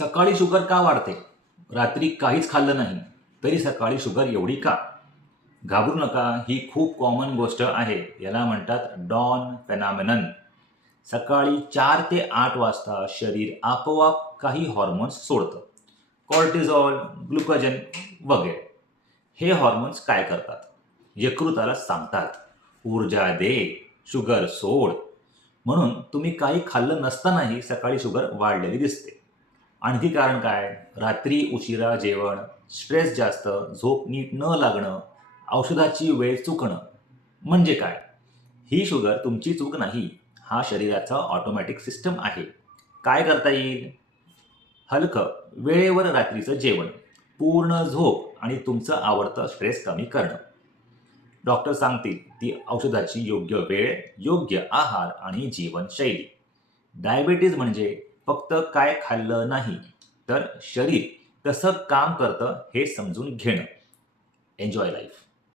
सकाळी शुगर का वाढते? रात्री काहीच खाल्लं नाही, तरी सकाळी शुगर एवढी का? घाबरू नका, ही खूप कॉमन गोष्ट आहे. याला म्हणतात डॉन फेनॉमेनन. सकाळी 4 ते 8 वाजता शरीर आपोआप काही हॉर्मोन्स सोडतं. कॉर्टिझॉल, ग्लुकोजन वगैरे. हे हॉर्मोन्स काय करतात? यकृताला सांगतात, ऊर्जा दे, शुगर सोड. म्हणून तुम्ही काही खाल्लं नसतानाही सकाळी शुगर वाढलेली दिसते. आणखी कारण काय? रात्री उशिरा जेवण, स्ट्रेस जास्त, झोप नीट न लागणं, औषधाची वेळ चुकणं. म्हणजे काय? ही शुगर तुमची चूक नाही. हा शरीराचा ऑटोमॅटिक सिस्टम आहे. काय करता येईल? हलकं, वेळेवर रात्रीचं जेवण, पूर्ण झोप आणि तुमचं आवडतं स्ट्रेस कमी करणं. डॉक्टर सांगतील ती औषधाची योग्य वेळ, योग्य आहार आणि जीवनशैली. डायबिटीज म्हणजे फक्त काय खाल्लं नाही, तर शरीर कसं काम करतं हे समजून घेणं. Enjoy life.